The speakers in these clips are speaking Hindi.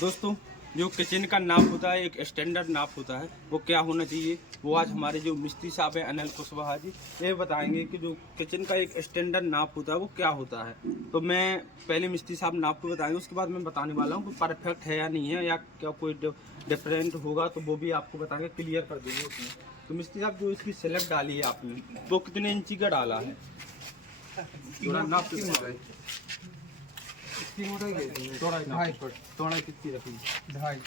दोस्तों, जो किचन का नाप होता है, एक स्टैंडर्ड नाप होता है, वो क्या होना चाहिए, वो आज हमारे जो मिस्त्री साहब हैं अनिल कुशवाहा जी, ये बताएंगे कि जो किचन का एक स्टैंडर्ड नाप होता है वो क्या होता है। तो मैं पहले मिस्त्री साहब नाप को बताएंगे, उसके बाद मैं बताने वाला हूँ कि परफेक्ट है या नहीं है, या क्या कोई डिफरेंट होगा तो वो भी आपको बताएंगे, क्लियर कर देंगे उसमें। तो मिस्त्री साहब, जो इसकी स्लैब डाली है आपने, वो कितने इंची का डाला है? नाप चौड़ाई कितनी रखी? 2.5।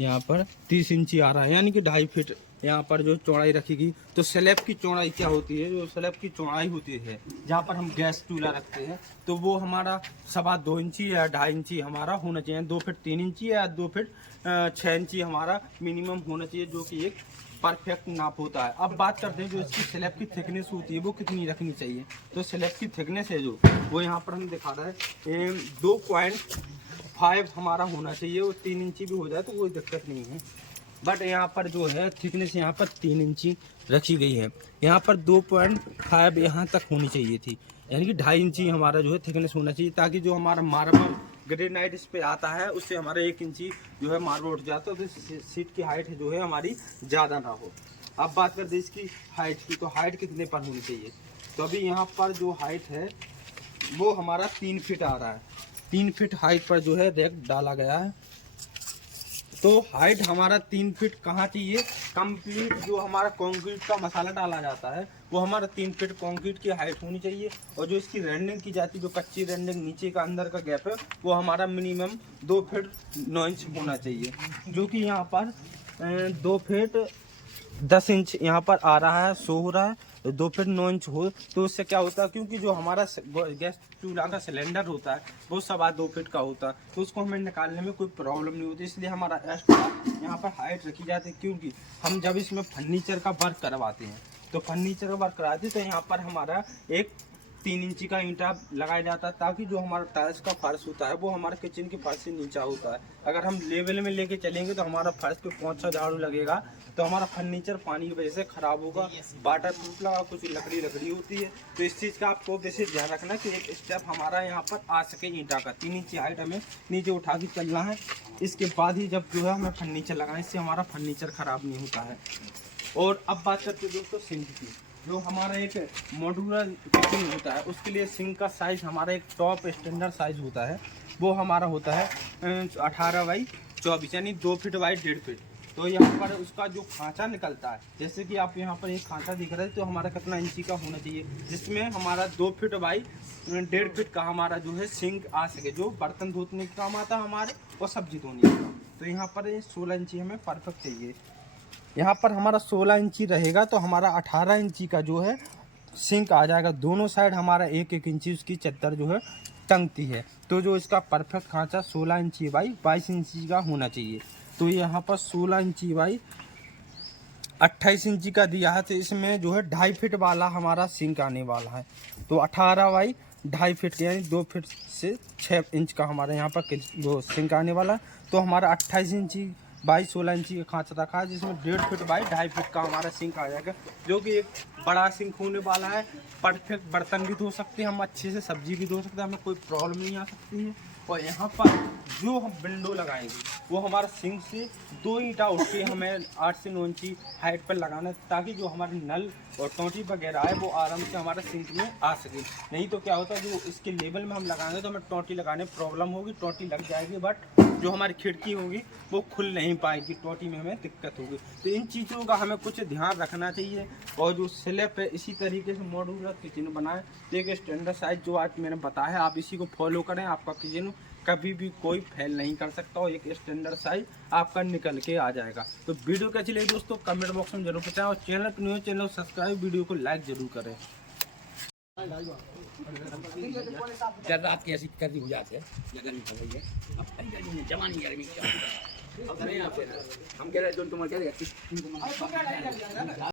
यहाँ पर 30 इंची आ रहा है, यानी कि 2.5 फीट यहाँ पर जो चौड़ाई रखेगी। तो स्लैब की चौड़ाई क्या होती है? जो स्लैब की चौड़ाई होती है, जहाँ पर हम गैस चूल्हा रखते हैं, तो वो हमारा 2.25 इंची या 2.5 इंची हमारा होना चाहिए। 2 फीट 3 इंची या 2 फीट 6 इंची हमारा मिनिमम होना चाहिए, जो कि एक परफेक्ट नाप होता है। अब बात करते हैं जो इसकी स्लैब की थिकनेस होती है वो कितनी रखनी चाहिए। तो स्लैब की थिकनेस है जो, वो यहाँ पर हम दिखा रहा है 2.5 हमारा होना चाहिए। वो 3 इंची भी हो जाए तो कोई दिक्कत नहीं है, बट यहाँ पर जो है थिकनेस यहाँ पर 3 इंची रखी गई है। यहाँ पर 2.5 यहाँ तक होनी चाहिए थी, यानी कि 2.5 इंची हमारा जो है थिकनेस होना चाहिए, ताकि जो हमारा मार्बल ग्रेनाइट इस पे आता है उससे हमारा 1 इंची जो है मार्बल उठ जाता है, तो सीट की हाइट जो है हमारी ज़्यादा ना हो। अब बात करते हैं इसकी हाइट की, तो हाइट कितने पर होनी चाहिए। तो अभी यहाँ पर जो हाइट है वो हमारा 3 फीट आ रहा है। 3 फीट हाइट पर जो है रैक डाला गया है। तो हाइट हमारा 3 फीट कहाँ चाहिए? कंप्लीट जो हमारा कंक्रीट का मसाला डाला जाता है वो हमारा 3 फीट कंक्रीट की हाइट होनी चाहिए। और जो इसकी रेंडिंग की जाती है, जो कच्ची रेंडिंग नीचे का अंदर का गैप है, वो हमारा मिनिमम 2 फीट 9 इंच होना चाहिए, जो कि यहाँ पर 2 फीट 10 इंच यहाँ पर आ रहा है, शो हो रहा है। 2 फीट 9 इंच हो तो उससे क्या होता है, क्योंकि जो हमारा गैस चूल्हा का सिलेंडर होता है वो 2.25 फीट का होता है, तो उसको हमें निकालने में कोई प्रॉब्लम नहीं होती। इसलिए हमारा एक्स्ट्रा यहाँ पर हाइट रखी जाती है, क्योंकि हम जब इसमें फर्नीचर का वर्क करवाते हैं, तो फर्नीचर का वर्क कराते हैं तो यहाँ पर हमारा एक 3 इंची का ईंटा लगाया जाता है, ताकि जो हमारा टाइल्स का फर्श होता है वो हमारे किचन के फर्श से नीचा होता है। अगर हम लेवल में लेके चलेंगे तो हमारा फर्श पे पोंछा झाड़ू लगेगा, तो हमारा फर्नीचर पानी की वजह से खराब होगा, वाटर प्रूफ लगा, कुछ लकड़ी होती है। तो इस चीज़ का आपको वैसे ध्यान रखना कि एक स्टेप हमारा यहाँ पर आ सके ईंटा का। 3 इंची हाइट हमें नीचे उठा के चलना है, इसके बाद ही जब जो है हमें फर्नीचर लगाएं, इससे हमारा फर्नीचर खराब नहीं होता है। और अब बात करते हैं दोस्तों सिंक की। जो हमारा एक मॉड्यूलर किचन होता है उसके लिए सिंक का साइज़ हमारा एक टॉप स्टैंडर्ड साइज़ होता है, वो हमारा होता है 18x24, यानी 2 फीट बाई 1.5 फीट। तो यहाँ पर उसका जो खांचा निकलता है, जैसे कि आप यहाँ पर एक खांचा दिख रहा है, तो हमारा कितना इंची का होना चाहिए, जिसमें हमारा 2 फीट बाई 1.5 फीट का हमारा जो है सिंक आ सके, जो बर्तन धोने के काम आता है हमारे और सब्जी धोने का। तो यहाँ पर 16 इंची हमें परफेक्ट चाहिए। यहाँ पर हमारा 16 इंची रहेगा तो हमारा 18 इंची का जो है सिंक आ जाएगा। दोनों साइड हमारा 1-1 इंची उसकी चद्दर जो है टंगती है। तो जो इसका परफेक्ट खांचा 16 इंची बाई 22 इंची का होना चाहिए। तो यहाँ पर 16 इंची बाई 28 इंची का दिया है, तो इसमें जो है 2.5 फीट वाला हमारा सिंक आने वाला है। तो 18 बाई 2.5 फीट, यानी 2 फीट से 6 इंच का हमारे यहाँ पर वो सिंक आने वाला है। तो हमारा 28 इंची बाई 16 इंची का खांचा रखा है, जिसमें 1.5 फीट बाई 2.5 फीट का हमारा सिंक आ जाएगा, जो कि एक बड़ा सिंक होने वाला है। परफेक्ट बर्तन भी धो सकते हैं हम, अच्छे से सब्जी भी धो सकते हैं, हमें कोई प्रॉब्लम नहीं आ सकती है। और यहाँ पर जो हम विंडो लगाएंगे वो हमारा सिंक से 2 ईंटा उठ के हमें 8 से 9 इंची हाइट पर लगाना है, ताकि जो हमारे नल और टोंटी वगैरह है वो आराम से हमारे सिंक में आ सके। नहीं तो क्या होता है, जो इसके लेवल में हम लगाएंगे तो हमें टोंटी लगाने में प्रॉब्लम होगी, टोंटी लग जाएगी, बट जो हमारी खिड़की होगी वो खुल नहीं पाएगी, टोंटी में हमें दिक्कत होगी। तो इन चीज़ों का हमें कुछ ध्यान रखना चाहिए। और जो स्लैब है इसी तरीके से मॉड्यूलर किचन बनाए, एक स्टैंडर्ड साइज जो आज मैंने बताया आप इसी को फॉलो करें, आपका किचन कभी भी कोई फेल नहीं कर सकता और एक स्टैंडर्ड साइज आपका निकल के आ जाएगा। तो वीडियो कैसी लगी दोस्तों कमेंट बॉक्स में जरूर बताएं, और चैनल पर न्यू चैनल सब्सक्राइब, वीडियो को लाइक जरूर करें। जब आपकी ऐसी गर्मी हो जाती है, गर्मी हो गई है, अब जवानी गर्मी हम कह रहे हैं तुम्हारे